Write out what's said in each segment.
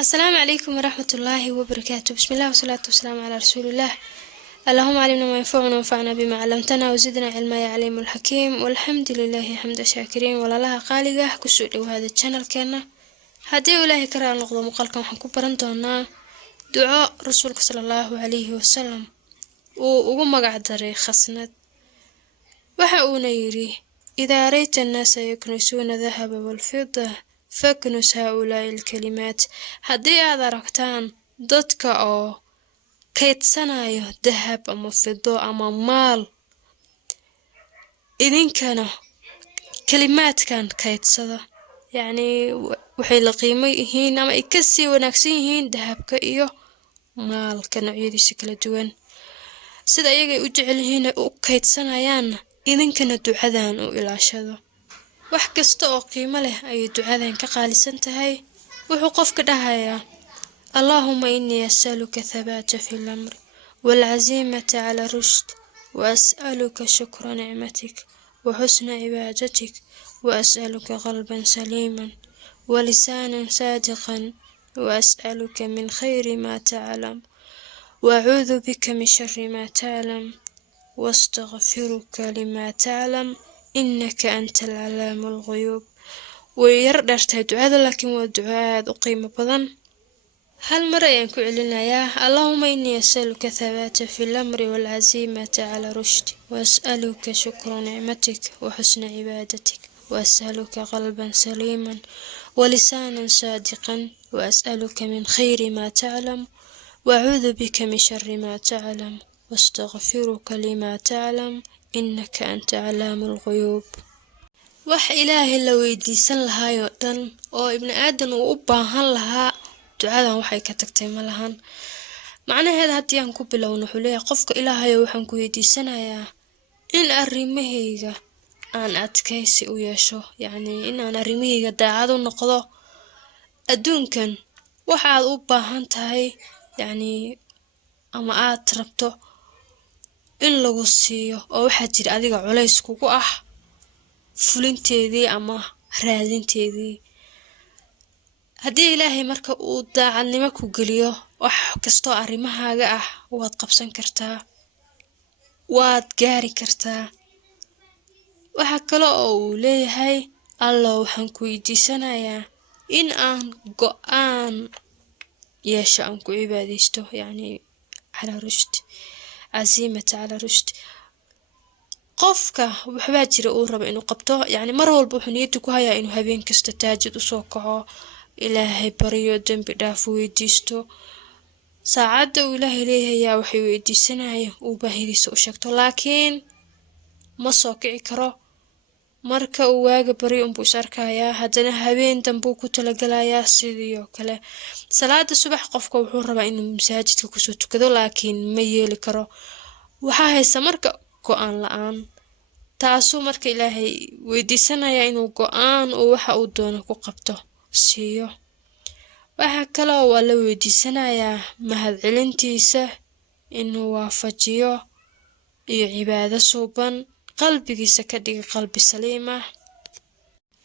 السلام عليكم ورحمة الله وبركاته. بسم الله والصلاة والسلام على رسول الله. اللهم علمنا ما ينفعنا وانفعنا بما علمتنا وزدنا علما يا عليم الحكيم. والحمد لله حمد شاكرين ولا لها قالقة كسؤال وهذا الشانل كنا هدي إلهي كرا نقضى مقالكم حنكو برنتونا دعاء رسولك صلى الله عليه وسلم وقم قعد خصنت وحاونا يري إذا رأيت الناس يكنسون ذهب والفضة فاكنس هؤلاء الكلمات. هدي aad aragtaan dadka oo kaydsanayo dahab ama fido ama maal, idinkana kalimaadkan kaydsada, yacni waxay la qiimo yihiin ama ay ka sii wanaagsan yihiin dahabka iyo maalka noocyadiisa kala duwan. Sida ayaga u jecel yihiin u kaydsanayaan, idinkana ducadan u ilaashado. wax kasta oo qiimo leh ay ducadan ka qaalisan tahay. wuxuu qofka dhahayaa اللهم إني أسألك ثبات في الأمر والعزيمة على الرشد وأسألك شكر نعمتك وحسن عبادتك وأسألك قلبا سليما ولسانا صادقا وأسألك من خير ما تعلم وأعوذ بك من شر ما تعلم واستغفرك لما تعلم إنك أنت العلام الغيوب. ويردرتها دعاء لكن ودعاء قيمة بدن. هل مرة ينكو علينا يا اللهم إني أسألك ثبات في الأمر والعزيمة على رشد وأسألك شكر نعمتك وحسن عبادتك وأسألك قلبا سليما ولسانا صادقا وأسألك من خير ما تعلم وأعوذ بك من شر ما تعلم واستغفرك لما تعلم إنك أنت علام الغيوب. wax ilaahay la weydiisan lahayo dhan oo ibn aadan uu u baahan lahaa ducadan waxay ka tagtay malahan. macnaheedu hadii aan ku bilowno wuxuu leeyahay qofka ilaahay waxaan ku weydiisanayaa in arrimahayga aan adkaysi u yeesho, yacni in aan arrimahayga daacad u noqdo. adduunkan waxaad u baahan tahay yacni ama aad rabto in lagu siiyo oo waxa jira adiga culays kugu ah fulinteedii ama raadinteedii. haddii ilaahay marka uu daacadnimo ku geliyo wax kastoo arrimahaaga ah waad qabsan kartaa, waad gaari kartaa. waxa kale oo uu leeyahay allah waxaan ku weydiisanayaa in aan go'aan yeesho aan ku cibaadaysto, yacni على رشد عزيمة على رشد. qofka waxba jira uu rabo inuu qabto, yacni mar walba wuxuu niyada ku hayaa inuu habeen kasta taajid u soo kaco, ilaahay bariyo, dambi dhaaf weydiisto. saacada uu ilaahay leeyahay waxay weydiisanaya uu baahidiisa u sheegto, laakiin ma soo kici karo. marka uu waaga bariyo unbuu is arkayaa, haddana habeen dambuu ku talagalayaa sidoo kale. salaada subax qofka wuxuu rabaa inuu masaajidka kusoo tukado, laakiin ma yeeli karo. waxaa haysa marka go'aan la'aan. taasuu marka ilaahay weydiisanaya inuu go'aan uu waxa uu doono ku qabto siiyo. waxa kale oo alla weydiisanayaa mahadcelintiisa inuu waafajiyo iyo cibaado suuban, qalbigiisa ka dhiga qalbi saliim ah.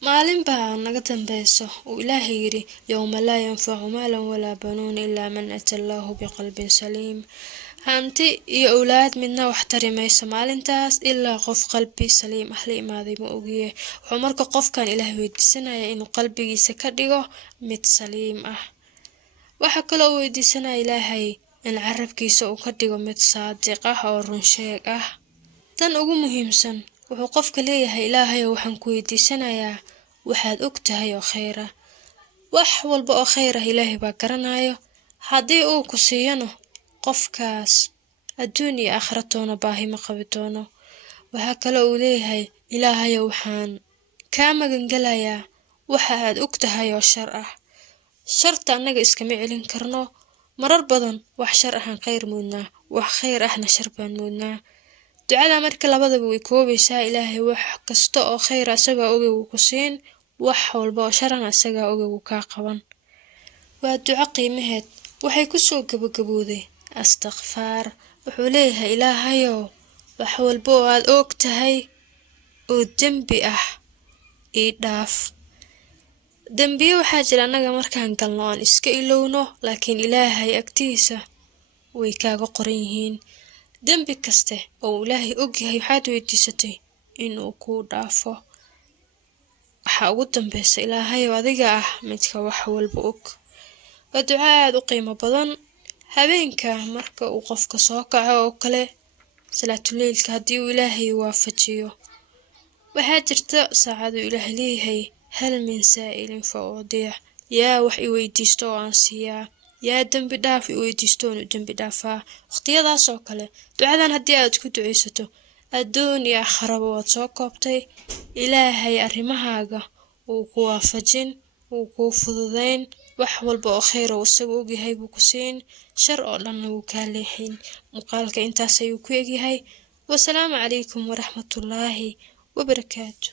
maalin baa naga dambayso uu ilaahay yiri yawma laa yanfacu maalan walaa banuun ilaa man ata allaahu biqalbin saliim. hanti iyo awlaad midna wax tari mayso maalintaas ilaa qof qalbi saliim ah la imaaday ma ogiye. wuxuu marka qofkan ilaahay weydiisanaya inuu qalbigiisa ka dhigo mid saliim ah. waxa kale oo weydiisanaya ilaahay in carabkiisa uu ka dhigo mid saadiq ah oo run sheeg ah. tan ugu muhiimsan wuxuu qofka leeyahay ilaahay waxaan ku weydiisanayaa waxaad og tahay oo khayr ah. wax walba oo khayr ah ilaahay baa garanayo. haddii uu ku siiyano qofkaas adduun iyo aakhira toona baahi ma qabi doono. waxaa kale uu leeyahay ilaahay waxaan kaa magangelayaa waxa aad og tahay oo shar ah. sharta annaga iskama celin karno. marar badan wax shar ahaan khayr moodnaa, wax khayr ahna shar baan moodnaa. ducada marka labadaba way koobaysaa. ilaahay wax kasta oo khayr asagaa oge wuu ku siin, wax walba oo sharana asagaa oge wuu kaa qaban. waa duco qiimaheed. waxay kusoo gabagabooday astakfaar. wuxuu leeyahay ilaahayow wax walba oo aad og tahay oo dembi ah ii dhaaf. dambiye waxaa jira annaga markaan galno aan iska ilowno laakiin ilaahay agtiisa way kaaga qoran yihiin dembi kaste oo ilaahay ogyahay waxaad weydiisatay inuu kuu dhaafo waxaa ugu dambeysa ilaahay oo adiga ah midka wax walba og waa duco aad u qiimo badan habeenka marka uu qofka soo kaco oo kale salaatuleylka haddii uu ilaahay waafajiyo waxaa jirta saacadu ilaahay leeyahay hal min saa'ilin fa udiic yaa wax i weydiisto oo aan siiyaa yaa dembi dhaaf i weydiisto oon u dembi dhaafaa waqtiyadaas oo kale ducadan haddii aad ku duceysato adduun iyo aakhiraba waad soo koobtay ilaahay arrimahaaga wuu ku waafajin wuu kuu fududeyn wax walba oo khayr oo isagu ogyahay buu ku siin shar oo dhanna wuu kaa leexin muuqaalka intaas ayuu ku egyahay wasalaamu calaykum waraxmatullaahi wabarakaatu